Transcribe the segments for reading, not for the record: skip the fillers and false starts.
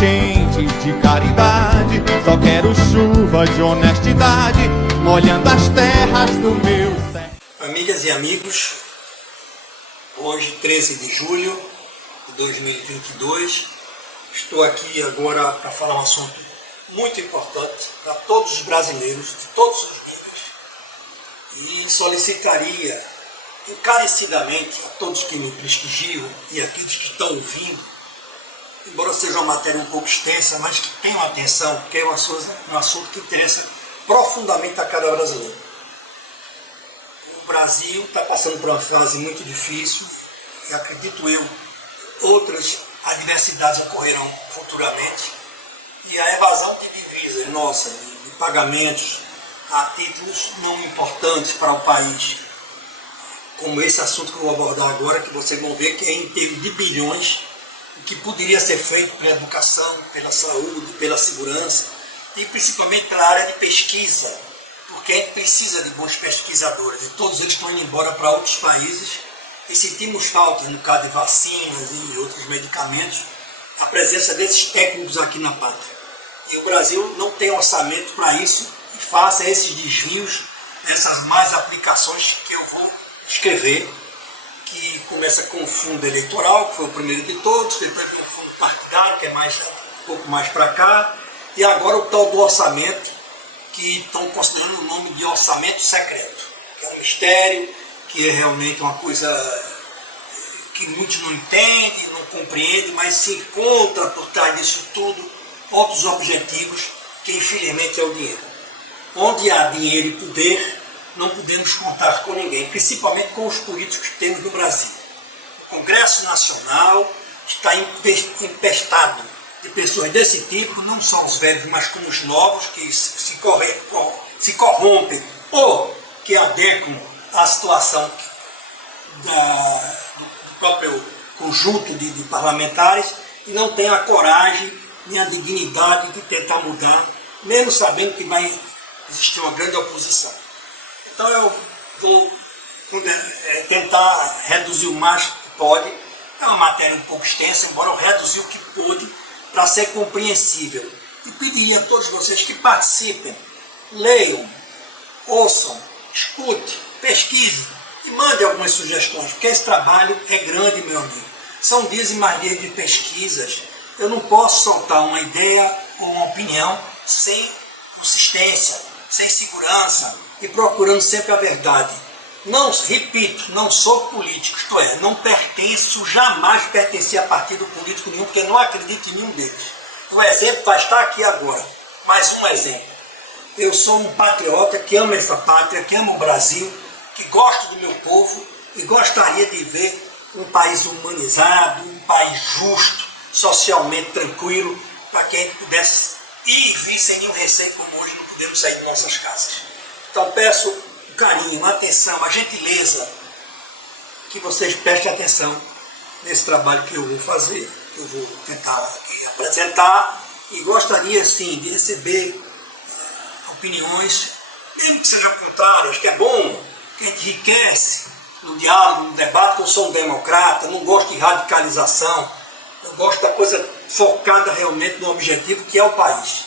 enchente de caridade. Só quero chuva de honestidade, molhando as terras do meu céu. Famílias e amigos, hoje 13 de julho de 2022, estou aqui agora para falar um assunto muito importante para todos os brasileiros, de todos os níveis, e solicitaria encarecidamente a todos que me prestigiam e aqueles que estão ouvindo, embora seja uma matéria um pouco extensa, mas que tenham atenção, porque é um assunto que interessa profundamente a cada brasileiro. O Brasil está passando por uma fase muito difícil e, acredito eu, outras adversidades ocorrerão futuramente, e a evasão de divisas nossa, de pagamentos a títulos não importantes para o país, como esse assunto que eu vou abordar agora, que vocês vão ver que é em termos de bilhões, o que poderia ser feito pela educação, pela saúde, pela segurança e principalmente pela área de pesquisa, porque a gente precisa de bons pesquisadores e todos eles estão indo embora para outros países e sentimos falta, no caso de vacinas e outros medicamentos, a presença desses técnicos aqui na pátria. E o Brasil não tem orçamento para isso e faça esses desvios, essas más aplicações que eu vou escrever, que começa com o fundo eleitoral, que foi o primeiro de todos, depois com o fundo partidário, que é um pouco mais para cá, e agora o tal do orçamento, que estão considerando o nome de orçamento secreto, que é um mistério, que é realmente uma coisa que muitos não entendem, não compreendem, mas se encontra por trás disso tudo outros objetivos, que infelizmente é o dinheiro. Onde há dinheiro e poder, não podemos contar com ninguém, principalmente com os políticos que temos no Brasil. O Congresso Nacional está empestado de pessoas desse tipo, não só os velhos, mas como os novos, que se corrompem ou que adequam à situação do próprio conjunto de parlamentares e não têm a coragem nem a dignidade de tentar mudar, mesmo sabendo que vai existir uma grande oposição. Então eu vou tentar reduzir o máximo que pode. É uma matéria um pouco extensa, embora eu reduzi o que pude para ser compreensível. E pediria a todos vocês que participem, leiam, ouçam, escutem, pesquisem e mandem algumas sugestões, porque esse trabalho é grande, meu amigo. São dias e mais dias de pesquisas. Eu não posso soltar uma ideia ou uma opinião sem consistência, sem segurança e procurando sempre a verdade. Não, repito, não sou político, isto é, não pertenço, jamais pertenci a partido político nenhum, porque não acredito em nenhum deles. O exemplo vai estar aqui agora, mais um exemplo. Eu sou um patriota que ama essa pátria, que ama o Brasil, que gosto do meu povo e gostaria de ver um país humanizado, um país justo, socialmente tranquilo, para que a gente pudesse ir e vir sem nenhum receio, como hoje não podemos sair de nossas casas. Então peço o carinho, a atenção, a gentileza, que vocês prestem atenção nesse trabalho que eu vou fazer, que eu vou tentar aqui apresentar, e gostaria sim de receber opiniões, mesmo que sejam contrárias, que é bom, que a gente enriquece no diálogo, no debate. Eu sou um democrata, não gosto de radicalização, eu gosto da coisa focada realmente no objetivo que é o país.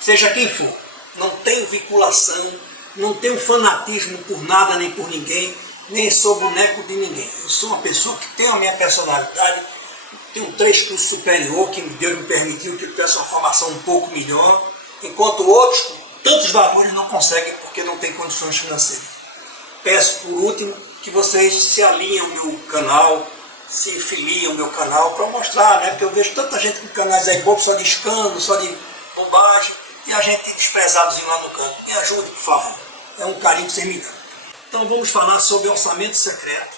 Seja quem for, não tenho vinculação, não tenho fanatismo por nada nem por ninguém, nem sou boneco de ninguém. Eu sou uma pessoa que tem a minha personalidade, tenho 3 cursos superior que Deus me permitiu que eu tivesse uma formação um pouco melhor, enquanto outros, com tantos valores, não conseguem porque não têm condições financeiras. Peço, por último, que vocês se alinhem ao meu canal, se filiem ao meu canal para mostrar, né? Porque eu vejo tanta gente com canais aí bobos, só de escândalo, só de bobagem, e a gente desprezadozinho lá no canto. Me ajude, por favor. É um carinho que você me dá. Então vamos falar sobre orçamento secreto,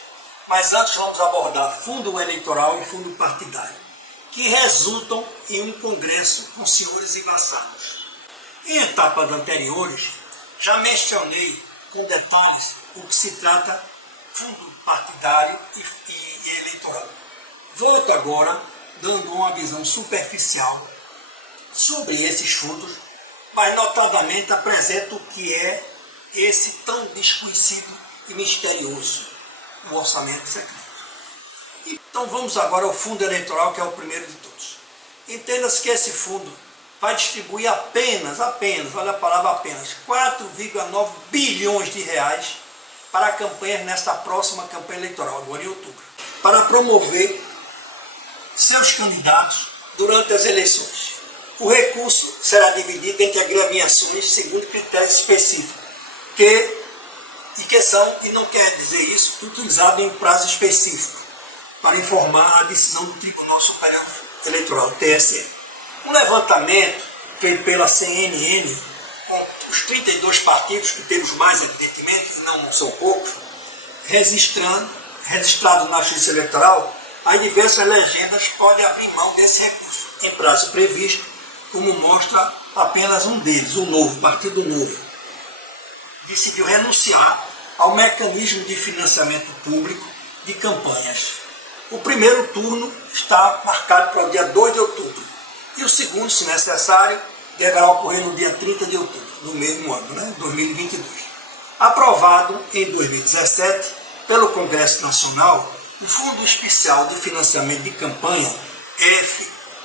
mas antes vamos abordar fundo eleitoral e fundo partidário, que resultam em um congresso com senhores e vassalos. Em etapas anteriores, já mencionei com detalhes o que se trata fundo partidário e eleitoral. Volto agora dando uma visão superficial sobre esses fundos, mas notadamente apresento o que é esse tão desconhecido e misterioso, o orçamento secreto. Então vamos agora ao fundo eleitoral, que é o primeiro de todos. Entenda-se que esse fundo vai distribuir apenas, olha a palavra apenas, 4,9 bilhões de reais para campanhas nesta próxima campanha eleitoral, agora em outubro, para promover seus candidatos durante as eleições. O recurso será dividido entre agremiações segundo critérios específicos, que não quer dizer isso, utilizado em prazo específico, para informar a decisão do Tribunal Superior Eleitoral, TSE. Um levantamento feito pela CNN, com os 32 partidos, que temos mais evidentemente, não são poucos, registrado na Justiça Eleitoral, as diversas legendas podem abrir mão desse recurso em prazo previsto, como mostra apenas um deles, o Novo, Partido Novo. Decidiu renunciar ao mecanismo de financiamento público de campanhas. O primeiro turno está marcado para o dia 2 de outubro e o segundo, se necessário, deverá ocorrer no dia 30 de outubro do mesmo ano, 2022. Aprovado em 2017 pelo Congresso Nacional, o Fundo Especial de Financiamento de Campanha,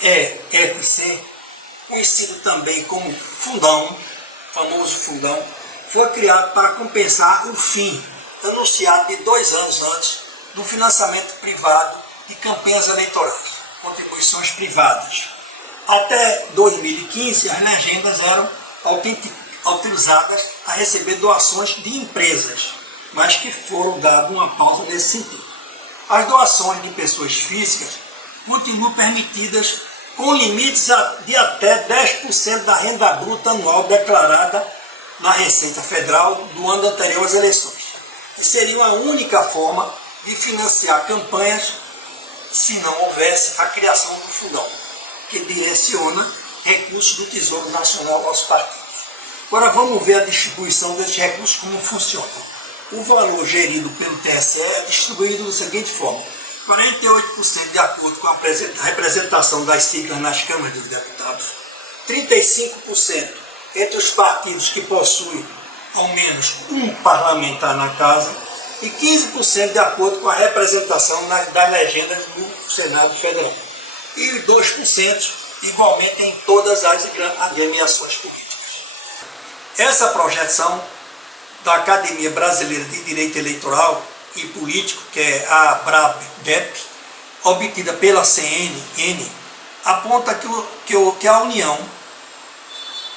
FEFC, conhecido também como Fundão, famoso Fundão, foi criado para compensar o fim, anunciado de 2 anos antes, do financiamento privado de campanhas eleitorais, contribuições privadas. Até 2015, as legendas eram autorizadas a receber doações de empresas, mas que foram dadas uma pausa nesse sentido. As doações de pessoas físicas continuam permitidas com limites de até 10% da renda bruta anual declarada na Receita Federal do ano anterior às eleições. E seria a única forma de financiar campanhas se não houvesse a criação do fundão, que direciona recursos do Tesouro Nacional aos partidos. Agora vamos ver a distribuição desses recursos, como funciona. O valor gerido pelo TSE é distribuído da seguinte forma: 48% de acordo com a representação das siglas nas câmaras dos deputados, 35% entre os partidos que possuem ao menos um parlamentar na casa e 15% de acordo com a representação das legendas no Senado Federal. E 2% igualmente em todas as agremiações políticas. Essa projeção da Academia Brasileira de Direito Eleitoral e Político, que é a ABRADEP, obtida pela CNN, aponta que a União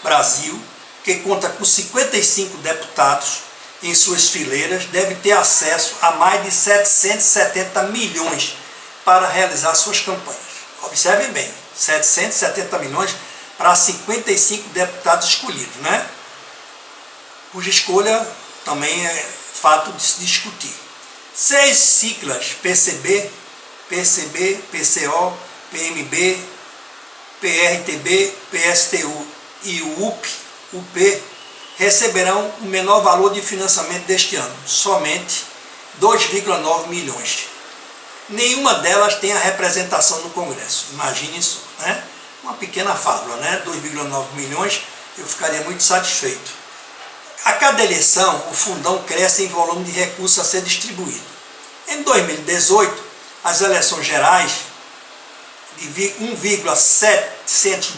Brasil, que conta com 55 deputados em suas fileiras, deve ter acesso a mais de 770 milhões para realizar suas campanhas. Observem bem, 770 milhões para 55 deputados escolhidos, cuja escolha também é fato de se discutir. 6 siglas PCB, PCO, PMB, PRTB, PSTU e o UP receberão o menor valor de financiamento deste ano, somente 2,9 milhões. Nenhuma delas tem a representação no Congresso, imagine isso, Uma pequena fábula, 2,9 milhões, eu ficaria muito satisfeito. A cada eleição, o fundão cresce em volume de recursos a ser distribuído. Em 2018, as eleições gerais de 1,700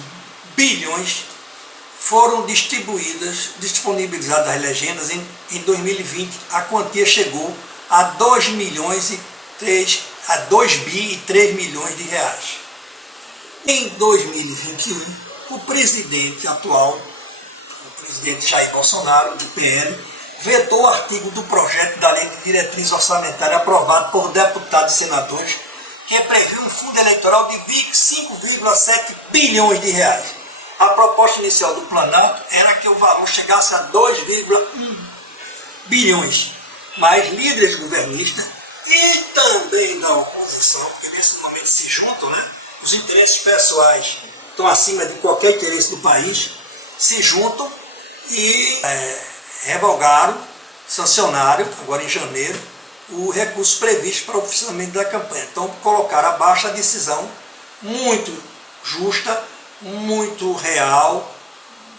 bilhões foram disponibilizadas às legendas. Em 2020, a quantia chegou a 2 bi e 3 milhões de reais. Em 2021, o presidente atual, o presidente Jair Bolsonaro, do PL, vetou o artigo do projeto da Lei de Diretriz Orçamentária aprovado por deputados e senadores, que previu um fundo eleitoral de 5,7 bilhões de reais. A proposta inicial do Planalto era que o valor chegasse a 2,1 bilhões, mas líderes governistas e também da oposição, porque nesse momento se juntam, os interesses pessoais estão acima de qualquer interesse do país, se juntam e revogaram, sancionaram, agora em janeiro, o recurso previsto para o financiamento da campanha. Então colocaram abaixo a decisão muito justa, muito real,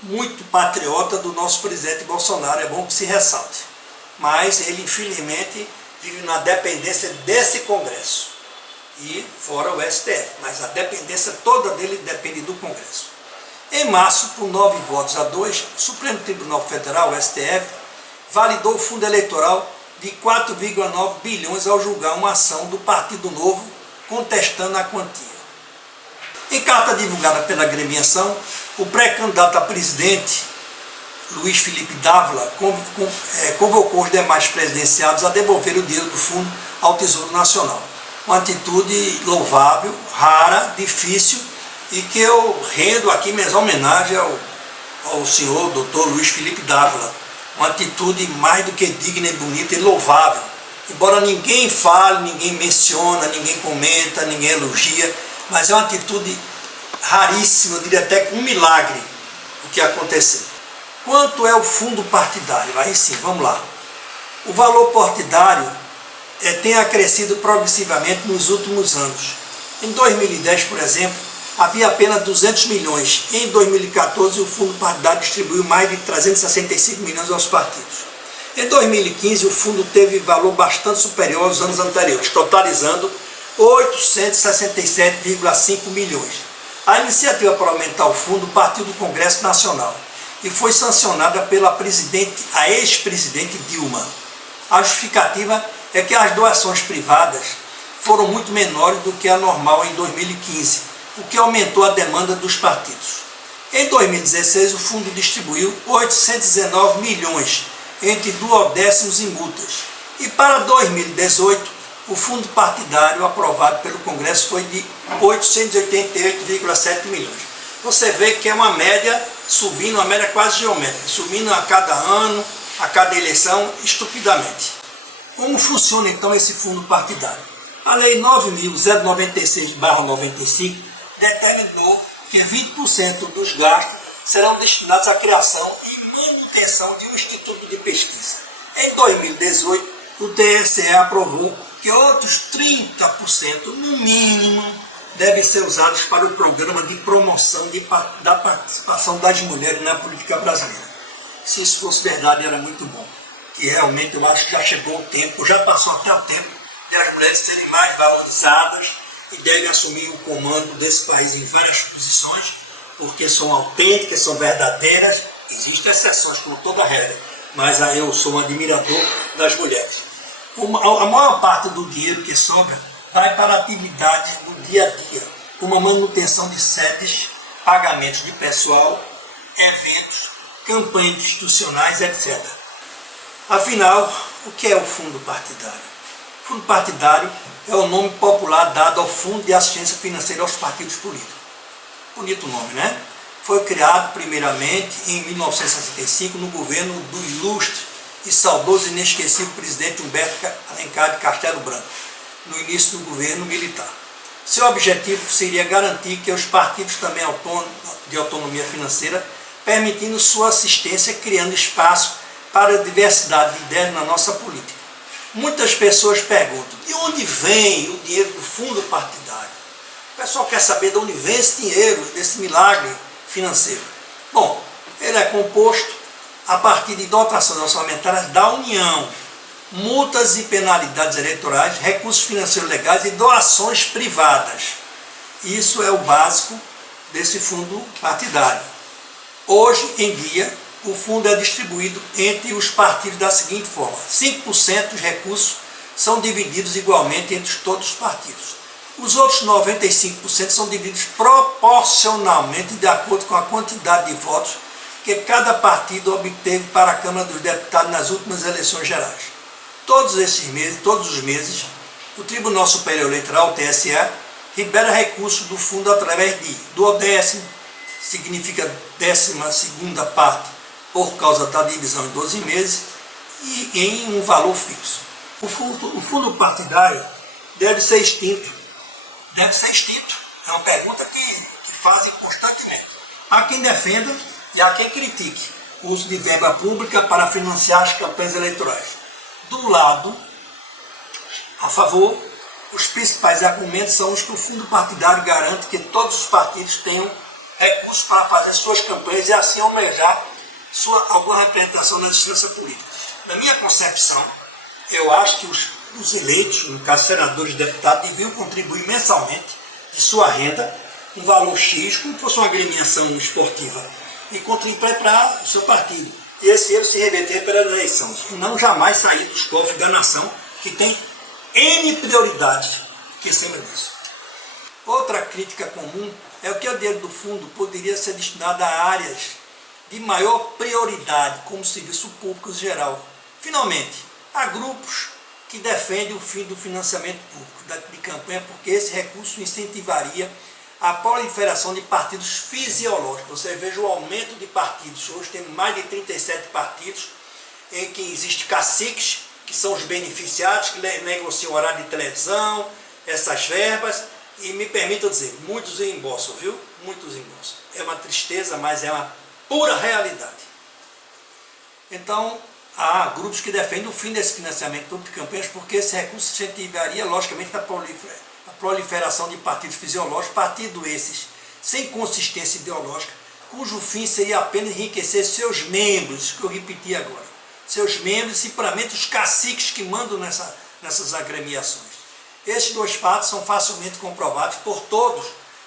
muito patriota do nosso presidente Bolsonaro, é bom que se ressalte. Mas ele, infelizmente, vive na dependência desse Congresso. e fora o STF, mas a dependência toda dele depende do Congresso. Em março, por 9 votos a 2, o Supremo Tribunal Federal, o STF, validou o fundo eleitoral de 4,9 bilhões ao julgar uma ação do Partido Novo contestando a quantia. Em carta divulgada pela agremiação, o pré-candidato a presidente, Luiz Felipe Dávila, convocou os demais presidenciados a devolver o dinheiro do fundo ao Tesouro Nacional. Uma atitude louvável, rara, difícil, e que eu rendo aqui minhas homenagens ao senhor doutor Luiz Felipe Dávila. Uma atitude mais do que digna e bonita e louvável. Embora ninguém fale, ninguém menciona, ninguém comenta, ninguém elogia, mas é uma atitude raríssima, eu diria até um milagre o que aconteceu. Quanto é o fundo partidário? Aí sim, vamos lá. O valor partidário tem acrescido progressivamente nos últimos anos. Em 2010, por exemplo, havia apenas 200 milhões. Em 2014, o fundo partidário distribuiu mais de 365 milhões aos partidos. Em 2015, o fundo teve valor bastante superior aos anos anteriores, totalizando 867,5 milhões. A iniciativa para aumentar o fundo partiu do Congresso Nacional e foi sancionada pela ex-presidente Dilma. A justificativa é que as doações privadas foram muito menores do que a normal em 2015, o que aumentou a demanda dos partidos. Em 2016, o fundo distribuiu 819 milhões entre duodécimos e multas. E para 2018, o fundo partidário aprovado pelo Congresso foi de 888,7 milhões. Você vê que é uma média subindo, uma média quase geométrica, subindo a cada ano, a cada eleição, estupidamente. Como funciona então esse fundo partidário? A Lei 9.096/95 determinou que 20% dos gastos serão destinados à criação e manutenção de um instituto de pesquisa. Em 2018, o TSE aprovou que outros 30%, no mínimo, devem ser usados para o programa de promoção da participação das mulheres na política brasileira. Se isso fosse verdade, era muito bom. E realmente eu acho que já chegou o tempo, já passou até o tempo de as mulheres serem mais valorizadas e devem assumir o comando desse país em várias posições, porque são autênticas, são verdadeiras. Existem exceções, como toda regra, mas eu sou um admirador das mulheres. A maior parte do dinheiro que sobra vai para atividades do dia a dia, como a manutenção de sedes, pagamentos de pessoal, eventos, campanhas institucionais, etc. Afinal, o que é o fundo partidário? O fundo partidário é o nome popular dado ao Fundo de Assistência Financeira aos Partidos Políticos. Bonito nome, né? Foi criado primeiramente em 1965 no governo do ilustre e saudoso e inesquecível presidente Humberto Alencar de Castelo Branco, no início do governo militar. Seu objetivo seria garantir que os partidos também de autonomia financeira, permitindo sua assistência, criando espaço para a diversidade de ideias na nossa política. Muitas pessoas perguntam, de onde vem o dinheiro do fundo partidário? O pessoal quer saber de onde vem esse dinheiro, desse milagre financeiro. Bom, ele é composto a partir de dotações orçamentárias da União, multas e penalidades eleitorais, recursos financeiros legais e doações privadas. Isso é o básico desse fundo partidário. Hoje em dia, o fundo é distribuído entre os partidos da seguinte forma: 5% dos recursos são divididos igualmente entre todos os partidos. Os outros 95% são divididos proporcionalmente de acordo com a quantidade de votos que cada partido obteve para a Câmara dos Deputados nas últimas eleições gerais. Todos os meses, o Tribunal Superior Eleitoral, o TSE, libera recursos do fundo através de duodécimo, significa 12ª parte, por causa da divisão em 12 meses, e em um valor fixo. O fundo partidário deve ser extinto. Deve ser extinto. É uma pergunta que fazem constantemente. Há quem defenda e há quem critique o uso de verba pública para financiar as campanhas eleitorais. Do lado a favor, os principais argumentos são os que o fundo partidário garante que todos os partidos tenham recursos para fazer suas campanhas e assim almejar alguma representação na distância política. Na minha concepção, eu acho que os eleitos, no caso senadores e deputados, deviam contribuir mensalmente de sua renda, um valor X, como se fosse uma agremiação esportiva, e contribuir para o seu partido. E esse dinheiro se reverter pela eleição, e não jamais sair dos cofres da nação, que tem N prioridades que cima disso. Outra crítica comum é que o dinheiro do fundo poderia ser destinado a áreas de maior prioridade, como serviço público em geral. Finalmente, há grupos que defendem o fim do financiamento público de campanha, porque esse recurso incentivaria a proliferação de partidos fisiológicos. Você veja o aumento de partidos. Hoje tem mais de 37 partidos em que existem caciques, que são os beneficiados, que negociam horário de televisão, essas verbas, e me permitam dizer, muitos embolsam, viu? Muitos embolsam. É uma tristeza, mas é uma pura realidade. Então, há grupos que defendem o fim desse financiamento público de campanhas, porque esse recurso incentivaria, logicamente, a proliferação de partidos fisiológicos, partidos esses sem consistência ideológica, cujo fim seria apenas enriquecer seus membros, que eu repeti agora, seus membros e, principalmente, os caciques que mandam nessas agremiações. Esses dois fatos são facilmente comprovados por todos,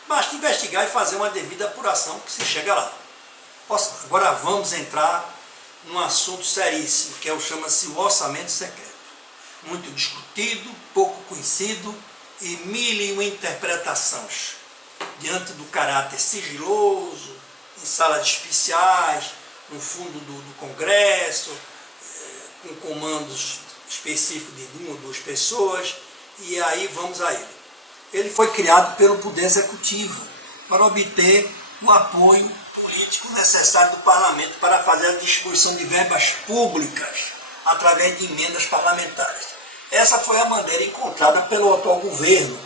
basta investigar e fazer uma devida apuração que se chega lá. Agora vamos entrar num assunto seríssimo, que chama-se o orçamento secreto. Muito discutido, pouco conhecido e mil e uma interpretações. Diante do caráter sigiloso, em salas especiais, no fundo do Congresso, com comandos específicos de uma ou duas pessoas, e aí vamos a ele. Ele foi criado pelo Poder Executivo para obter o apoio político necessário do Parlamento para fazer a distribuição de verbas públicas através de emendas parlamentares. Essa foi a maneira encontrada pelo atual governo,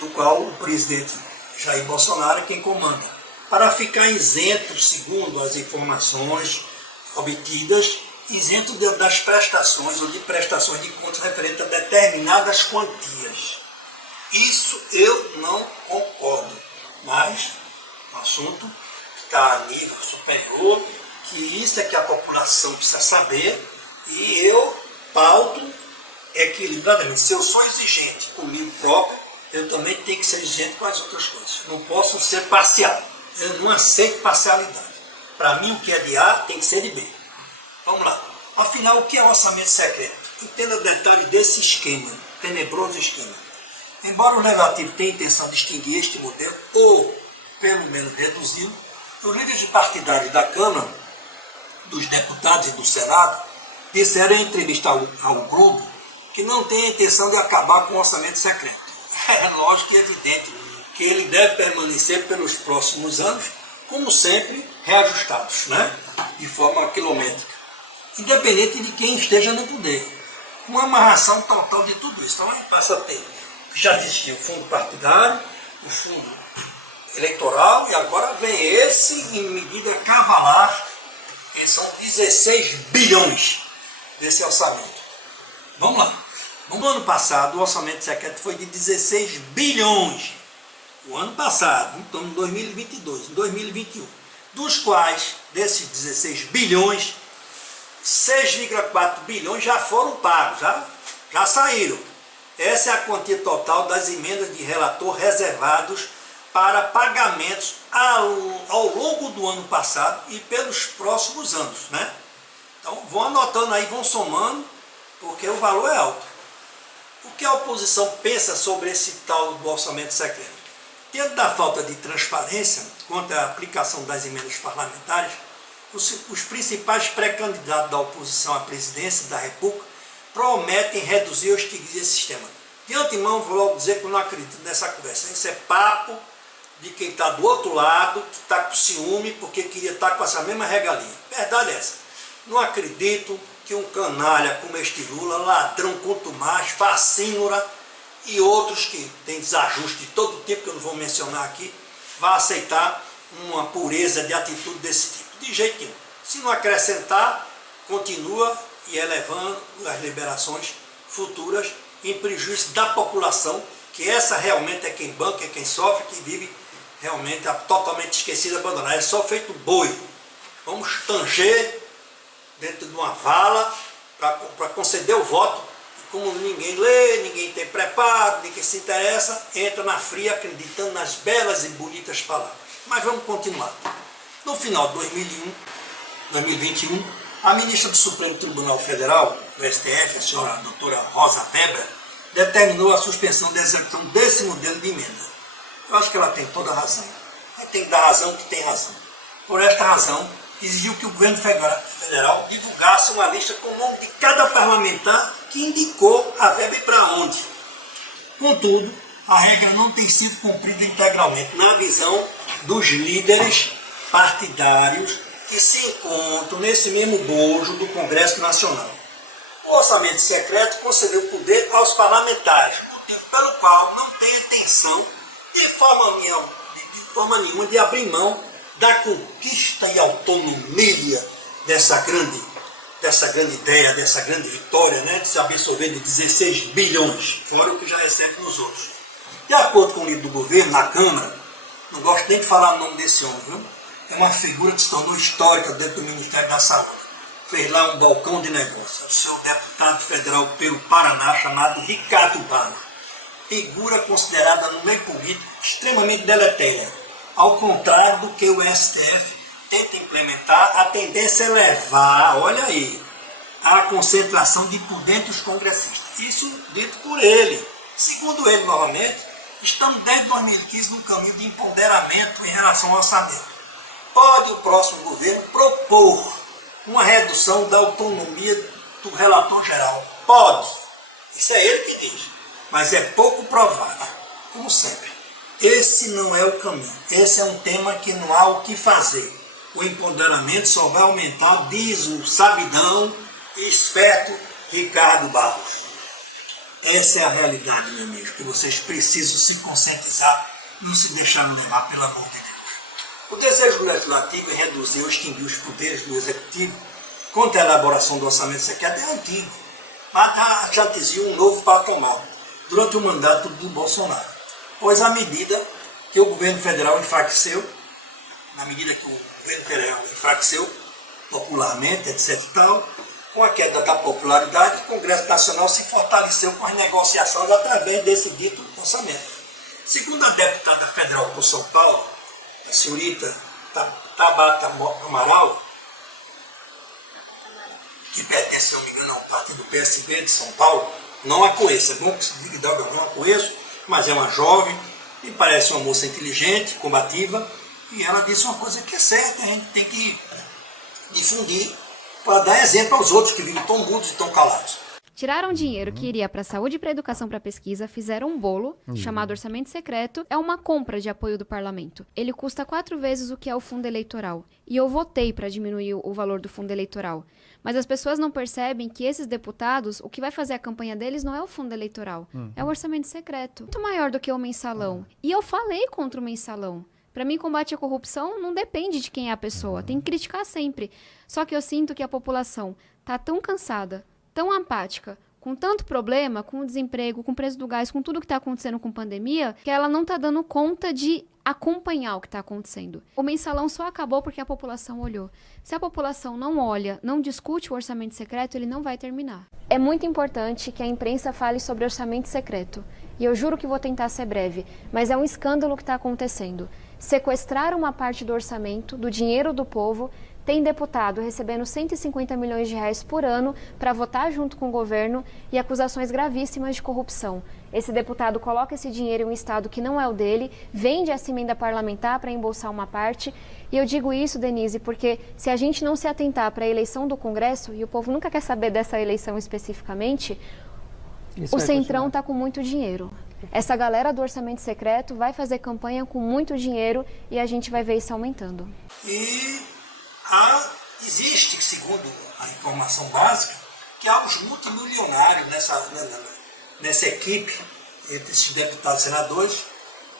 do qual o presidente Jair Bolsonaro é quem comanda, para ficar isento, segundo as informações obtidas, isento das prestações ou de prestações de contas referentes a determinadas quantias. Isso eu não concordo, mas o assunto está a nível superior, que isso é que a população precisa saber, e eu pauto equilibradamente. Se eu sou exigente comigo próprio, eu também tenho que ser exigente com as outras coisas. Não posso ser parcial. Eu não aceito parcialidade. Para mim, o que é de A tem que ser de B. Vamos lá. Afinal, o que é orçamento secreto? Entenda o detalhe desse esquema, tenebroso esquema. Embora o Legislativo tenha intenção de extinguir este modelo, ou pelo menos reduzi-lo, os líderes partidários da Câmara, dos deputados e do Senado, disseram em entrevista ao Globo que não tem a intenção de acabar com o orçamento secreto. É lógico e evidente que ele deve permanecer pelos próximos anos, como sempre, reajustados, né? De forma quilométrica, independente de quem esteja no poder. Uma amarração total de tudo isso. Então, aí passa a ter, já existia o fundo partidário, o fundo eleitoral, e agora vem esse em medida cavalar, que são 16 bilhões desse orçamento. Vamos lá. No ano passado, o orçamento secreto foi de 16 bilhões. O ano passado, então em 2022, em 2021. Dos quais, desses 16 bilhões, 6,4 bilhões já foram pagos, já saíram. Essa é a quantia total das emendas de relator reservados para pagamentos ao longo do ano passado e pelos próximos anos, né? Então vão anotando aí, vão somando, porque o valor é alto. O que a oposição pensa sobre esse tal do orçamento secreto? Diante da falta de transparência quanto à aplicação das emendas parlamentares, os principais pré-candidatos da oposição à presidência da República prometem reduzir ou extinguir esse sistema. De antemão, vou logo dizer que eu não acredito nessa conversa. Isso é papo de quem está do outro lado, que está com ciúme, porque queria estar com essa mesma regalia. Verdade é essa. Não acredito que um canalha como este Lula, ladrão quanto mais, facínora, e outros que têm desajuste de todo tipo, que eu não vou mencionar aqui, vá aceitar uma pureza de atitude desse tipo. De jeito nenhum. Se não acrescentar, continua e elevando as liberações futuras em prejuízo da população, que essa realmente é quem banca, é quem sofre, que vive realmente totalmente esquecida, abandonada. É só feito boi. Vamos tanger dentro de uma vala para conceder o voto como ninguém lê, ninguém tem preparo, ninguém se interessa, entra na fria acreditando nas belas e bonitas palavras. Mas vamos continuar. No final de 2021, a ministra do Supremo Tribunal Federal, do STF, a senhora doutora Rosa Weber, determinou a suspensão da execução desse modelo de emenda. Eu acho que ela tem toda a razão. Ela tem que dar razão que tem razão. Por esta razão, exigiu que o governo federal divulgasse uma lista com o nome de cada parlamentar que indicou a verba para onde. Contudo, a regra não tem sido cumprida integralmente na visão dos líderes partidários que se encontram nesse mesmo bojo do Congresso Nacional. O orçamento secreto concedeu poder aos parlamentares, motivo pelo qual não tem intenção de forma nenhuma de abrir mão da conquista e autonomia dessa grande ideia, dessa grande vitória, né, de se absorver de 16 bilhões, fora o que já recebe nos outros. De acordo com o líder do governo, na Câmara, não gosto nem de falar o nome desse homem, viu? É uma figura que se tornou histórica dentro do Ministério da Saúde. Fez lá um balcão de negócio. É o seu deputado federal pelo Paraná, chamado Ricardo Barros. Figura considerada no meio político extremamente deletéria. Ao contrário do que o STF tenta implementar, a tendência é levar, olha aí, à concentração de poder dos congressistas. Isso dito por ele. Segundo ele, novamente, estamos desde 2015 no caminho de empoderamento em relação ao orçamento. Pode o próximo governo propor uma redução da autonomia do relator geral? Pode. Isso é ele que diz. Mas é pouco provável, como sempre. Esse não é o caminho. Esse é um tema que não há o que fazer. O empoderamento só vai aumentar, diz o sabidão e esperto Ricardo Barros. Essa é a realidade, meu amigo, que vocês precisam se conscientizar e não se deixar levar, pelo amor de Deus. O desejo legislativo em reduzir ou extinguir os poderes do Executivo contra a elaboração do orçamento secreto é antigo, mas já dizia um novo patamar durante o mandato do Bolsonaro. Pois à medida que o governo federal enfraqueceu, popularmente, etc. e tal, com a queda da popularidade, o Congresso Nacional se fortaleceu com as negociações através desse dito orçamento. Segundo a deputada federal por São Paulo, a senhorita Tabata Amaral, que pertence, se não me engano, ao partido PSB de São Paulo, não a conheço, é bom que se diga que eu não a conheço, mas é uma jovem, me parece uma moça inteligente, combativa, e ela disse uma coisa que é certa, a gente tem que difundir para dar exemplo aos outros que vivem tão mudos e tão calados. Tiraram dinheiro que iria para a saúde, para a educação, para a pesquisa, fizeram um bolo, chamado orçamento secreto, é uma compra de apoio do parlamento. Ele custa 4 vezes o que é o fundo eleitoral. E eu votei para diminuir o valor do fundo eleitoral. Mas as pessoas não percebem que esses deputados, o que vai fazer a campanha deles não é o fundo eleitoral, é o orçamento secreto. Muito maior do que o mensalão. E eu falei contra o mensalão. Para mim, combate à corrupção não depende de quem é a pessoa, tem que criticar sempre. Só que eu sinto que a população tá tão cansada, tão apática, com tanto problema, com o desemprego, com o preço do gás, com tudo que está acontecendo com pandemia, que ela não está dando conta de acompanhar o que está acontecendo. O mensalão só acabou porque a população olhou. Se a população não olha, não discute o orçamento secreto, ele não vai terminar. É muito importante que a imprensa fale sobre orçamento secreto. E eu juro que vou tentar ser breve, mas é um escândalo o que está acontecendo. Sequestraram uma parte do orçamento, do dinheiro do povo. Tem deputado recebendo 150 milhões de reais por ano para votar junto com o governo e acusações gravíssimas de corrupção. Esse deputado coloca esse dinheiro em um estado que não é o dele, vende essa emenda parlamentar para embolsar uma parte. E eu digo isso, Denise, porque se a gente não se atentar para a eleição do Congresso, e o povo nunca quer saber dessa eleição especificamente, o Centrão está com muito dinheiro. Essa galera do orçamento secreto vai fazer campanha com muito dinheiro e a gente vai ver isso aumentando. Existe, segundo a informação básica, que há os multimilionários nessa equipe, entre esses deputados e senadores.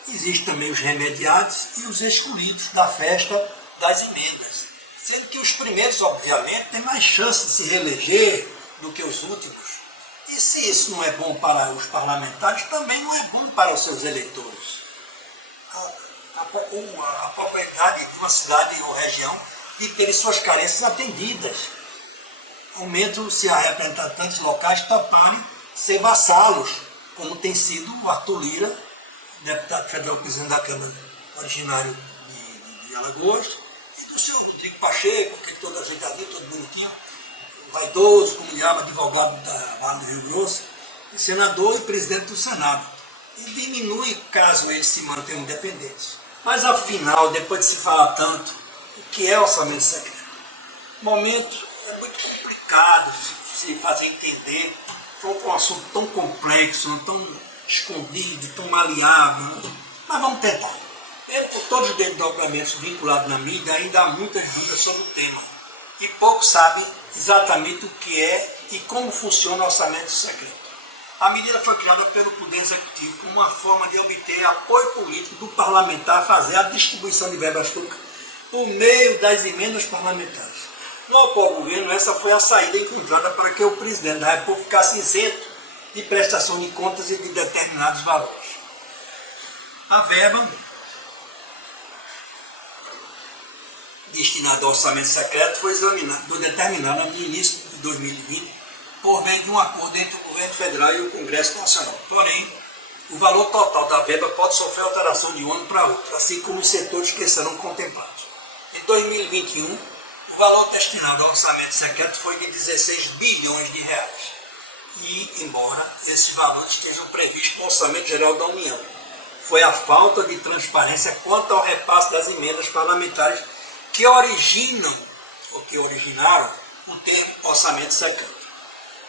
Existem também os remediados e os excluídos da festa das emendas. Sendo que os primeiros, obviamente, têm mais chance de se reeleger do que os últimos. E se isso não é bom para os parlamentares, também não é bom para os seus eleitores. A propriedade de uma cidade ou região de terem suas carências atendidas. Aumento se há representantes locais taparem ser vassalos, como tem sido o Arthur Lira, deputado federal, presidente da Câmara, originário de Alagoas, e do senhor Rodrigo Pacheco, que é todo ajeitadinho, todo bonitinho, vaidoso, como diabo, advogado da Vale do Rio Grosso, e senador e presidente do Senado. E diminui caso eles se mantenham independentes. Mas, afinal, depois de se falar tanto, o que é orçamento secreto? O momento é muito complicado se fazer entender. Foi um assunto tão complexo, tão escondido, tão maleável. Mas vamos tentar. Por todos os desdobramentos vinculados na mídia, ainda há muitas dúvidas sobre o tema. E poucos sabem exatamente o que é e como funciona o orçamento secreto. A medida foi criada pelo Poder Executivo como uma forma de obter apoio político do parlamentar a fazer a distribuição de verbas públicas por meio das emendas parlamentares. No atual governo, essa foi a saída encontrada para que o presidente da República ficasse isento de prestação de contas e de determinados valores. A verba destinada ao orçamento secreto foi determinada no início de 2020 por meio de um acordo entre o governo federal e o Congresso Nacional. Porém, o valor total da verba pode sofrer alteração de um ano para outro, assim como os setores que serão contemplados. Em 2021, o valor destinado ao orçamento secreto foi de 16 bilhões de reais. E, embora esses valores estejam previstos no Orçamento Geral da União, foi a falta de transparência quanto ao repasse das emendas parlamentares que originaram o termo orçamento secreto.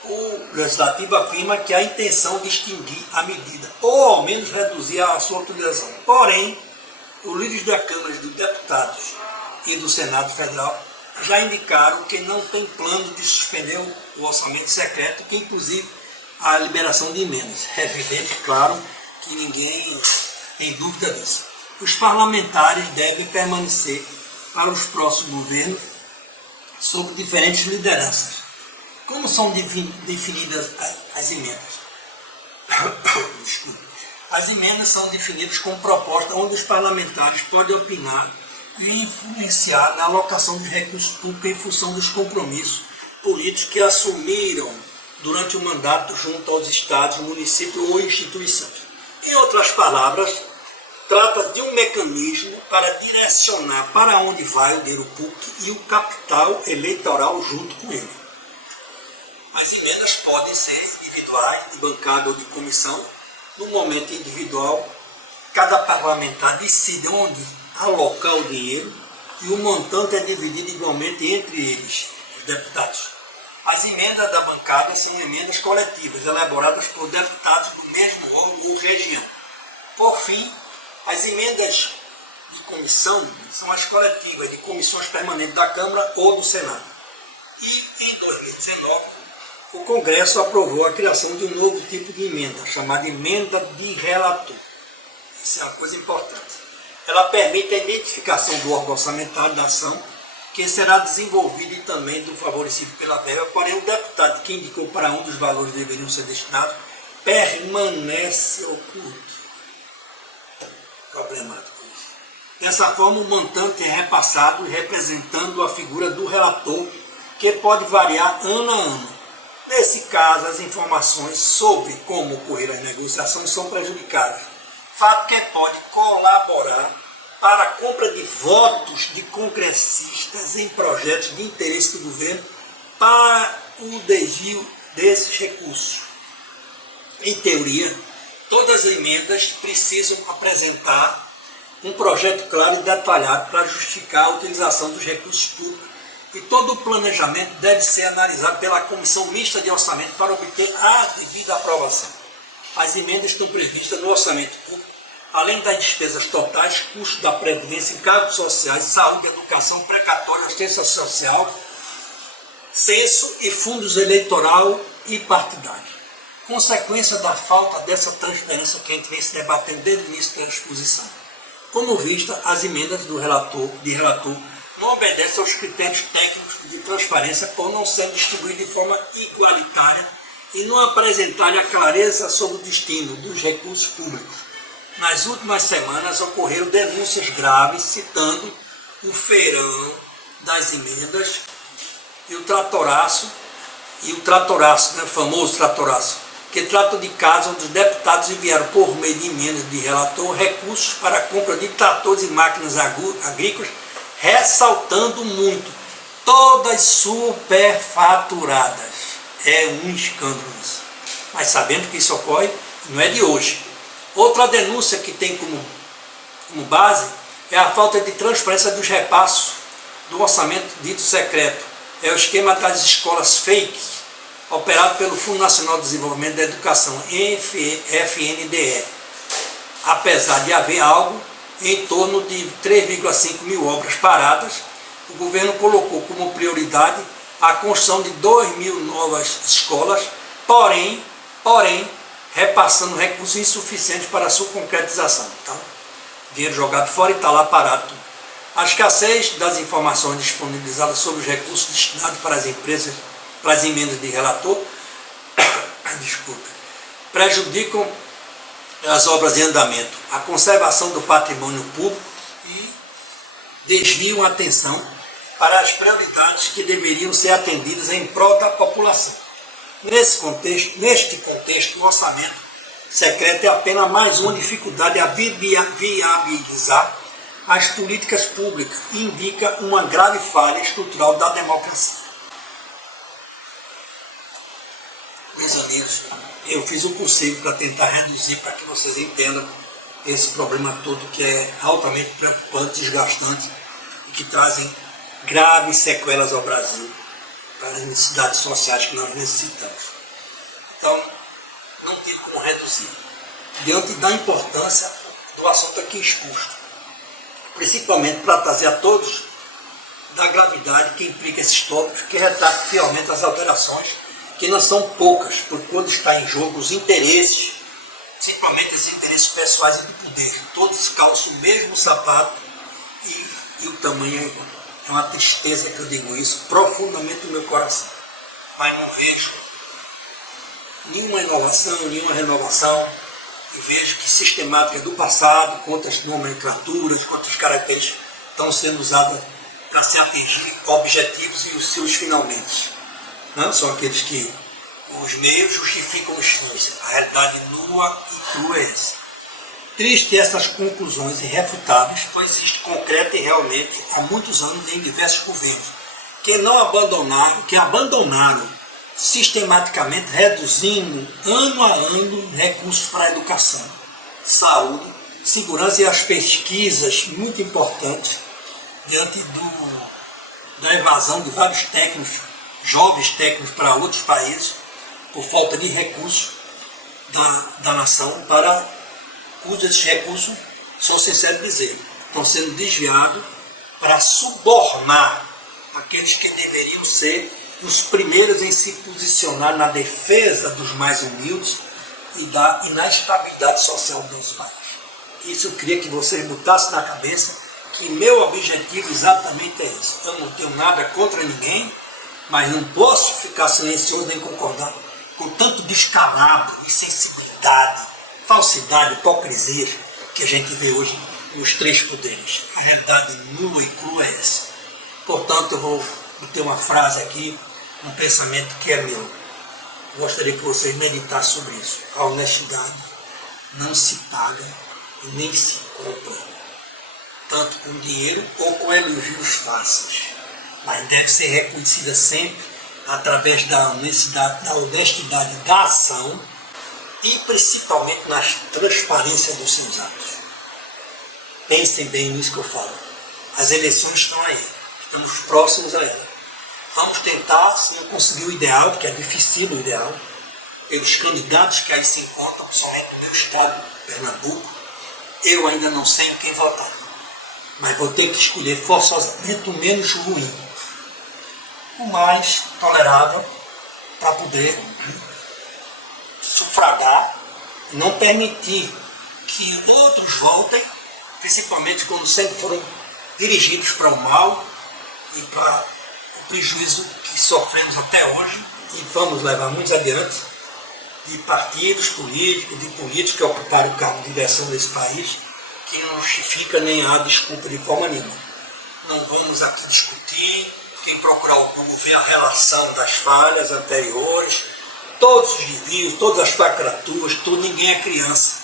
O Legislativo afirma que há intenção de extinguir a medida, ou ao menos reduzir a sua utilização. Porém, os líderes da Câmara dos Deputados e do Senado Federal já indicaram que não tem plano de suspender o orçamento secreto, que inclusive a liberação de emendas. É evidente, claro, que ninguém tem dúvida disso. Os parlamentares devem permanecer para os próximos governos sob diferentes lideranças. Como são definidas as emendas? Desculpe. As emendas são definidas como proposta onde os parlamentares podem opinar e influenciar na alocação de recursos públicos em função dos compromissos políticos que assumiram durante o mandato junto aos estados, municípios ou instituições. Em outras palavras, trata de um mecanismo para direcionar para onde vai o dinheiro público e o capital eleitoral junto com ele. As emendas podem ser individuais, de bancada ou de comissão. No momento individual, cada parlamentar decide onde alocar o dinheiro e o montante é dividido igualmente entre eles, os deputados. As emendas da bancada são emendas coletivas, elaboradas por deputados do mesmo órgão ou região. Por fim, as emendas de comissão são as coletivas de comissões permanentes da Câmara ou do Senado. E, em 2019, o Congresso aprovou a criação de um novo tipo de emenda, chamada emenda de relator. Isso é uma coisa importante. Ela permite a identificação do órgão orçamentário da ação, que será desenvolvido e também do favorecido pela verba, porém o deputado que indicou para onde os valores deveriam ser destinados permanece oculto. Problemático isso. Dessa forma, o montante é repassado representando a figura do relator, que pode variar ano a ano. Nesse caso, as informações sobre como ocorrer as negociações são prejudicadas, fato que pode colaborar para a compra de votos de congressistas em projetos de interesse do governo para o desvio desses recursos. Em teoria, todas as emendas precisam apresentar um projeto claro e detalhado para justificar a utilização dos recursos públicos e todo o planejamento deve ser analisado pela Comissão Mista de Orçamento para obter a devida aprovação. As emendas estão previstas no orçamento público, além das despesas totais, custos da previdência, encargos sociais, saúde, educação, precatória, assistência social, censo e fundos eleitoral e partidário. Consequência da falta dessa transparência que a gente vem se debatendo desde o início da exposição. Como vista, as emendas do relator não obedecem aos critérios técnicos de transparência por não serem distribuídas de forma igualitária e não apresentarem a clareza sobre o destino dos recursos públicos. Nas últimas semanas ocorreram denúncias graves citando o feirão das emendas e o tratoraço, o famoso tratoraço, que trata de casos onde os deputados enviaram por meio de emendas de relator recursos para a compra de tratores e máquinas agrícolas, ressaltando muito, todas superfaturadas. É um escândalo isso. Mas sabendo que isso ocorre, não é de hoje. Outra denúncia que tem como base é a falta de transparência dos repassos do orçamento dito secreto. É o esquema das escolas fake, operado pelo Fundo Nacional de Desenvolvimento da Educação, FNDE. Apesar de haver algo em torno de 3,5 mil obras paradas, o governo colocou como prioridade a construção de 2.000 novas escolas, porém, repassando recursos insuficientes para a sua concretização. Então, dinheiro jogado fora e está lá parado. A escassez das informações disponibilizadas sobre os recursos destinados para as empresas, para as emendas de relator, prejudicam as obras em andamento, a conservação do patrimônio público e desviam a atenção para as prioridades que deveriam ser atendidas em prol da população. Neste contexto, o orçamento secreto é apenas mais uma dificuldade a viabilizar as políticas públicas e indica uma grave falha estrutural da democracia. Meus amigos, eu fiz o possível para tentar reduzir, para que vocês entendam esse problema todo que é altamente preocupante, desgastante e que trazem graves sequelas ao Brasil, para as necessidades sociais que nós necessitamos. Então, não tem como reduzir, diante da importância do assunto aqui exposto, principalmente para trazer a todos da gravidade que implica esses tópicos, que retratam fielmente as alterações, que não são poucas, porque quando está em jogo os interesses, principalmente esses interesses pessoais e de poder, todos calçam o mesmo sapato e o tamanho é igual. É uma tristeza que eu digo isso, profundamente no meu coração. Mas não vejo nenhuma inovação, nenhuma renovação. E vejo que sistemática do passado, quantas nomenclaturas, quantas características estão sendo usadas para se atingir objetivos e os seus finalmente. Não são aqueles que os meios justificam os fins. A realidade nua e crua é essa. Triste essas conclusões irrefutáveis, pois existe concreto e realmente há muitos anos em diversos governos que abandonaram sistematicamente, reduzindo ano a ano recursos para a educação, saúde, segurança e as pesquisas muito importantes diante da evasão de vários técnicos, jovens técnicos para outros países, por falta de recursos da nação para cujos recursos, sou sincero dizer, estão sendo desviados para subornar aqueles que deveriam ser os primeiros em se posicionar na defesa dos mais humildes e na estabilidade social do nosso país. Isso eu queria que vocês botassem na cabeça que meu objetivo exatamente é esse. Eu não tenho nada contra ninguém, mas não posso ficar silencioso nem concordar com tanto descalabro, insensibilidade, falsidade, hipocrisia que a gente vê hoje nos três poderes. A realidade nua e crua é essa. Portanto, eu vou ter uma frase aqui, um pensamento que é meu. Gostaria que vocês meditassem sobre isso. A honestidade não se paga e nem se compra, tanto com dinheiro ou com elogios fáceis, mas deve ser reconhecida sempre através da honestidade da ação e principalmente na transparência dos seus atos. Pensem bem nisso que eu falo. As eleições estão aí, estamos próximos a ela. Vamos tentar, se não conseguir o ideal, porque é difícil o ideal, pelos candidatos que aí se encontram, principalmente no meu estado, Pernambuco, eu ainda não sei em quem votar. Mas vou ter que escolher forçosamente o menos ruim, o mais tolerável, para poder sufragar e não permitir que outros voltem, principalmente quando sempre foram dirigidos para o mal e para o prejuízo que sofremos até hoje e vamos levar muito adiante, de partidos políticos, de políticos que ocuparam o cargo de direção desse país, que não justifica nem há desculpa de forma nenhuma. Não vamos aqui discutir, quem procurar o Google vê a relação das falhas anteriores todos os desvios, todas as facraturas, tudo, ninguém é criança.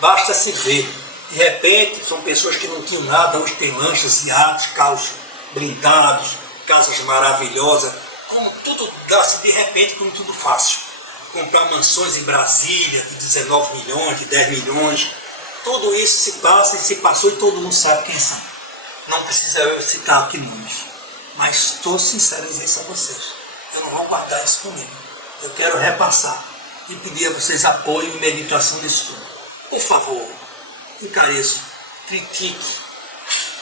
Basta se ver. De repente, são pessoas que não tinham nada, hoje tem lanchas, iates, carros blindados, casas maravilhosas, como tudo dá-se de repente, como tudo fácil. Comprar mansões em Brasília de 19 milhões, de 10 milhões, tudo isso se passa e se passou e todo mundo sabe quem são. Não precisa eu citar aqui nomes, mas estou sincero em dizer isso a vocês. Eu não vou guardar isso comigo. Eu quero repassar e pedir a vocês apoio e meditação nisso tudo. Por favor, encareço, critique,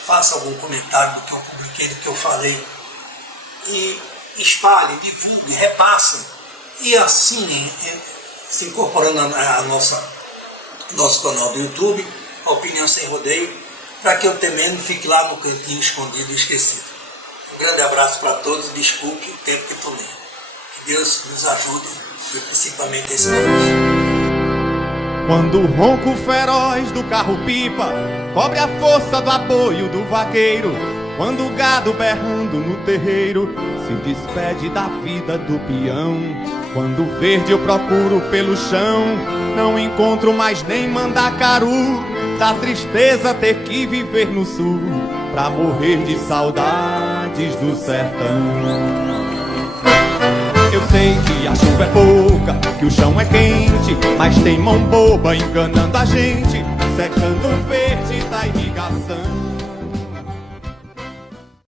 faça algum comentário do que eu publiquei, do que eu falei, e espalhe, divulgue, repasse, e assim, se incorporando a nosso canal do YouTube, a Opinião Sem Rodeio, para que eu também não fique lá no cantinho escondido e esquecido. Um grande abraço para todos, desculpe o tempo que estou lendo. Que Deus nos ajude, e principalmente esse país. Quando o ronco feroz do carro-pipa cobre a força do apoio do vaqueiro, quando o gado berrando no terreiro se despede da vida do peão, quando verde eu procuro pelo chão, não encontro mais nem mandacaru, dá tristeza ter que viver no sul, pra morrer de saudades do sertão. Eu sei que a chuva é pouca, que o chão é quente, mas tem mão boba enganando a gente, secando o verde da irrigação.